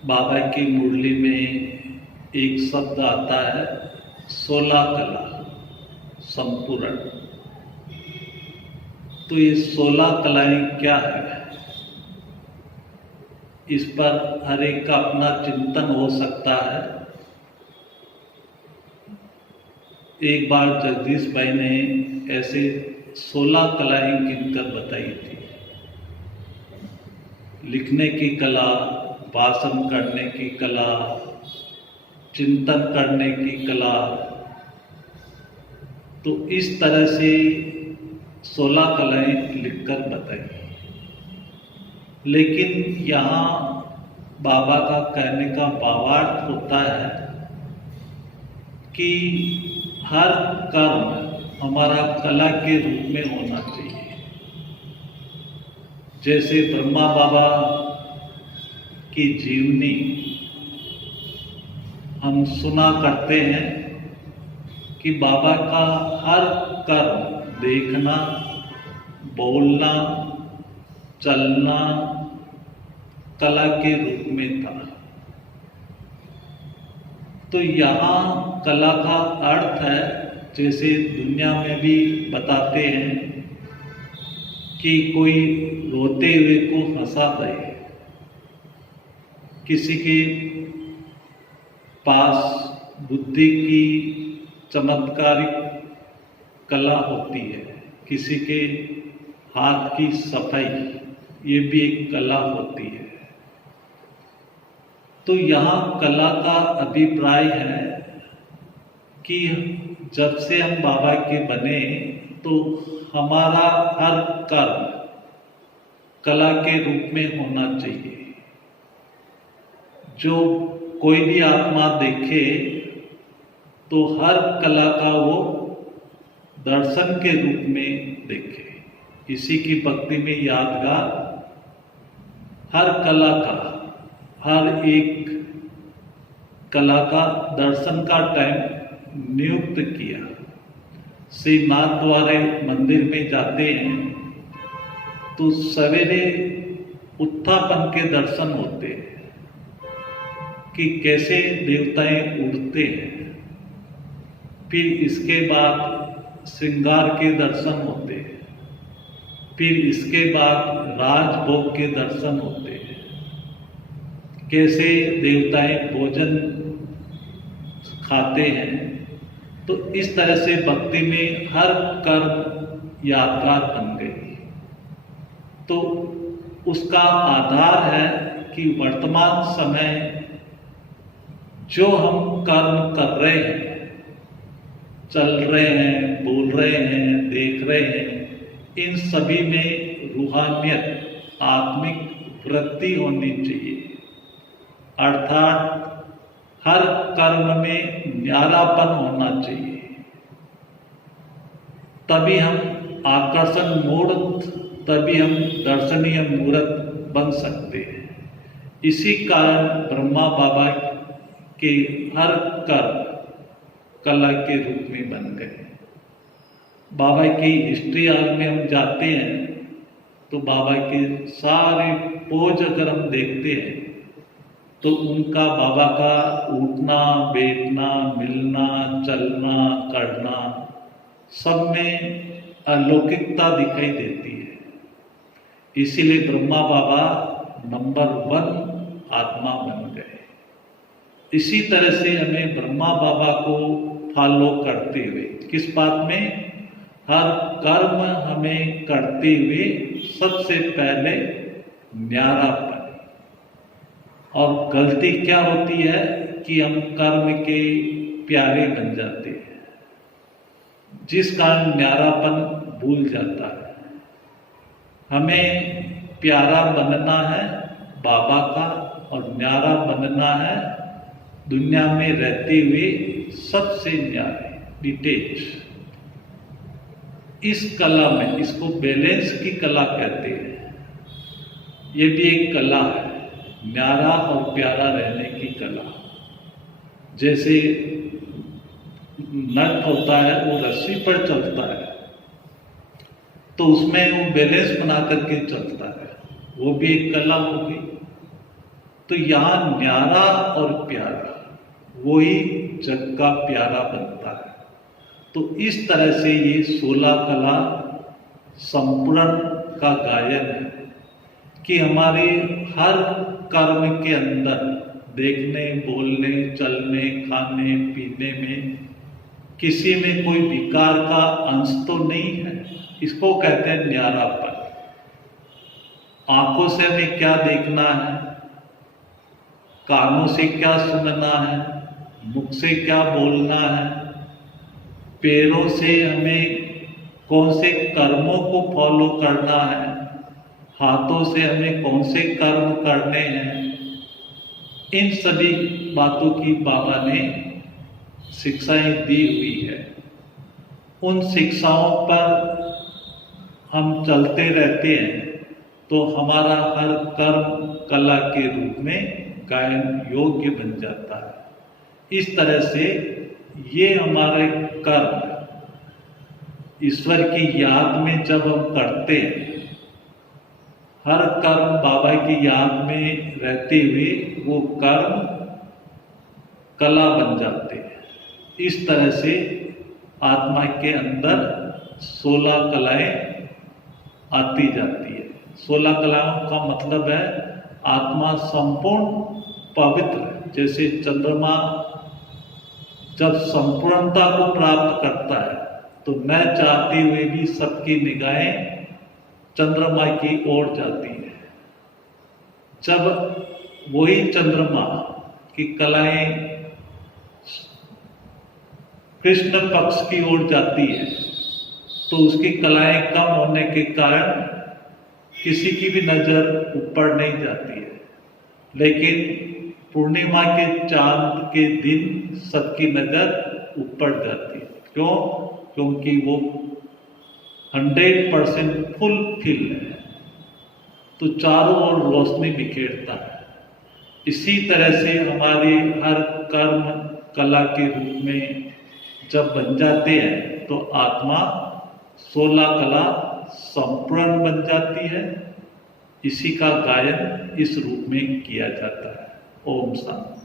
बाबा की मुरली में एक शब्द आता है 16 कला संपूर्ण। तो ये 16 कलाएं क्या है, इस पर हर एक का अपना चिंतन हो सकता है। एक बार जगदीश भाई ने ऐसे 16 कलाएं गिनकर बताई थी। लिखने की कला, भाषण करने की कला, चिंतन करने की कला। तो इस तरह से 16 कलाएं लिखकर बताई। लेकिन यहाँ बाबा का कहने का भावार्थ होता है कि हर कर्म हमारा कला के रूप में होना चाहिए। जैसे ब्रह्मा बाबा की जीवनी हम सुना करते हैं कि बाबा का हर कर्म देखना, बोलना, चलना कला के रूप में था। तो यहाँ कला का अर्थ है, जैसे दुनिया में भी बताते हैं कि कोई रोते हुए को हंसा दे, किसी के पास बुद्धि की चमत्कारिक कला होती है, किसी के हाथ की सफाई, ये भी एक कला होती है। तो यहाँ कला का अभिप्राय है कि जब से हम बाबा के बने तो हमारा हर कर्म कला के रूप में होना चाहिए। जो कोई भी आत्मा देखे तो हर कला का वो दर्शन के रूप में देखे। इसी की भक्ति में यादगार हर कला का, हर एक कला का दर्शन का टाइम नियुक्त किया। श्री नाथ द्वारे मंदिर में जाते हैं तो सवेरे उत्थापन के दर्शन होते हैं कि कैसे देवताएं उड़ते हैं। फिर इसके बाद श्रृंगार के दर्शन होते हैं। फिर इसके बाद राजभोग के दर्शन होते हैं, कैसे देवताएं भोजन खाते हैं। तो इस तरह से भक्ति में हर कर्म यादगार बन गई। तो उसका आधार है कि वर्तमान समय जो हम कर्म कर रहे हैं, चल रहे हैं, बोल रहे हैं, देख रहे हैं, इन सभी में रूहानियत, आत्मिक वृत्ति होनी चाहिए। अर्थात हर कर्म में न्यारापन होना चाहिए। तभी हम आकर्षण मूर्त, तभी हम दर्शनीय मूर्त बन सकते हैं। इसी कारण ब्रह्मा बाबा के हर कर्म कला के रूप में बन गए। बाबा की हिस्ट्री आज में हम जाते हैं तो बाबा के सारे पोज अगर हम देखते हैं तो उनका, बाबा का उठना, बैठना, मिलना, चलना, करना, सब में अलौकिकता दिखाई देती है। इसीलिए ब्रह्मा बाबा नंबर 1 आत्मा बन गए। इसी तरह से हमें ब्रह्मा बाबा को फॉलो करते हुए, किस बात में, हर कर्म हमें करते हुए सबसे पहले न्यारापन। और गलती क्या होती है कि हम कर्म के प्यारे बन जाते हैं, जिस कारण न्यारापन भूल जाता है। हमें प्यारा बनना है बाबा का, और न्यारा बनना है दुनिया में रहते हुए सबसे न्यारे, डिटेच। इस कला में, इसको बैलेंस की कला कहते हैं। ये भी एक कला है, न्यारा और प्यारा रहने की कला। जैसे नट होता है, वो रस्सी पर चलता है तो उसमें वो बैलेंस बना करके चलता है, वो भी एक कला होगी। तो यहाँ न्यारा और प्यारा वही जग का प्यारा बनता है। तो इस तरह से ये 16 कला संपूर्ण का गायन है कि हमारे हर कर्म के अंदर देखने, बोलने, चलने, खाने, पीने में किसी में कोई विकार का अंश तो नहीं है। इसको कहते हैं न्यारापन। आंखों से हमें क्या देखना है, कानों से क्या सुनना है, मुख से क्या बोलना है, पैरों से हमें कौन से कर्मों को फॉलो करना है, हाथों से हमें कौन से कर्म करने हैं, इन सभी बातों की बाबा ने शिक्षाएं दी हुई है। उन शिक्षाओं पर हम चलते रहते हैं तो हमारा हर कर्म कला के रूप में गायन योग्य बन जाता है। इस तरह से ये हमारे कर्म ईश्वर की याद में जब हम करते हैं, हर कर्म बाबा की याद में रहते हुए वो कर्म कला बन जाते हैं। इस तरह से आत्मा के अंदर 16 कलाएं आती जाती है। 16 कलाओं का मतलब है आत्मा संपूर्ण पवित्र, जैसे चंद्रमा जब संपूर्णता को प्राप्त करता है तो न चाहते हुए भी सबकी निगाहें चंद्रमा की ओर जाती है। जब वही चंद्रमा की कलाएं कृष्ण पक्ष की ओर जाती है तो उसकी कलाएं कम होने के कारण किसी की भी नजर ऊपर नहीं जाती है। लेकिन पूर्णिमा के चांद के दिन सबकी नजर ऊपर जाती है। क्यों? क्योंकि वो 100% फुल फिल है, तो चारों ओर रोशनी बिखेरता है। इसी तरह से हमारे हर कर्म कला के रूप में जब बन जाते हैं तो आत्मा 16 कला संपूर्ण बन जाती है। इसी का गायन इस रूप में किया जाता है। ओम शांति।